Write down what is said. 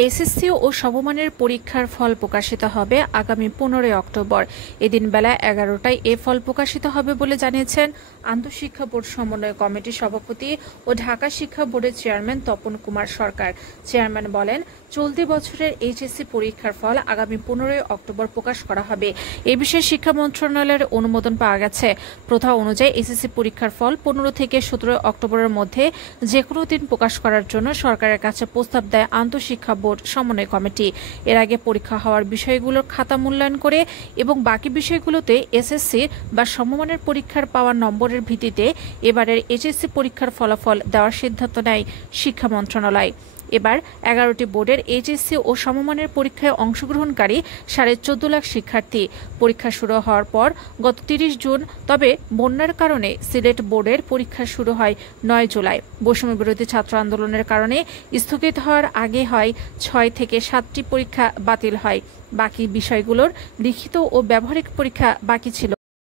SSC ও সমমানের পরীক্ষার ফল প্রকাশিত হবে আগামী 15 অক্টোবর। এদিন বেলা 11টায় এ ফল প্রকাশিত হবে বলে জানিয়েছেন আন্তঃশিক্ষা বোর্ড সমন্বয় কমিটির সভাপতি ও ঢাকা শিক্ষা বোর্ডের চেয়ারম্যান তপন কুমার সরকার। চেয়ারম্যান বলেন, চলতি বছরের এইচএসসি পরীক্ষার ফল আগামী 15 অক্টোবর প্রকাশ করা হবে। এ বিষয়ে শিক্ষা মন্ত্রণালয়ের অনুমোদন পাওয়া গেছে। প্রথা অনুযায়ী এসএসসি পরীক্ষার ফল 15 থেকে 17 অক্টোবরের মধ্যে যে কোনো দিন প্রকাশ করার জন্য সরকারের কাছে প্রস্তাব দেয় আন্তঃশিক্ষা বোর্ড সমন্বয় কমিটি। এর আগে পরীক্ষা হওয়ার বিষয়গুলোর খাতা মূল্যায়ন করে এবং বাকি বিষয়গুলোতে এসএসসির বা সমমানের পরীক্ষার পাওয়া নম্বরের ভিত্তিতে এবারের এইচএসসি পরীক্ষার ফলাফল দেওয়ার সিদ্ধান্ত নেয় শিক্ষা মন্ত্রণালয়। এবার 11টি বোর্ডের এইচএসসি ও সমমানের পরীক্ষায় অংশগ্রহণকারী 14.5 লাখ শিক্ষার্থী। পরীক্ষা শুরু হওয়ার পর গত 30 জুন, তবে বন্যার কারণে সিলেট বোর্ডের পরীক্ষা শুরু হয় 9 জুলাই। বৈষম্য বিরোধী ছাত্র আন্দোলনের কারণে স্থগিত হওয়ার আগে হয় 6 থেকে 7টি পরীক্ষা বাতিল হয়। বাকি বিষয়গুলোর লিখিত ও ব্যবহারিক পরীক্ষা বাকি ছিল।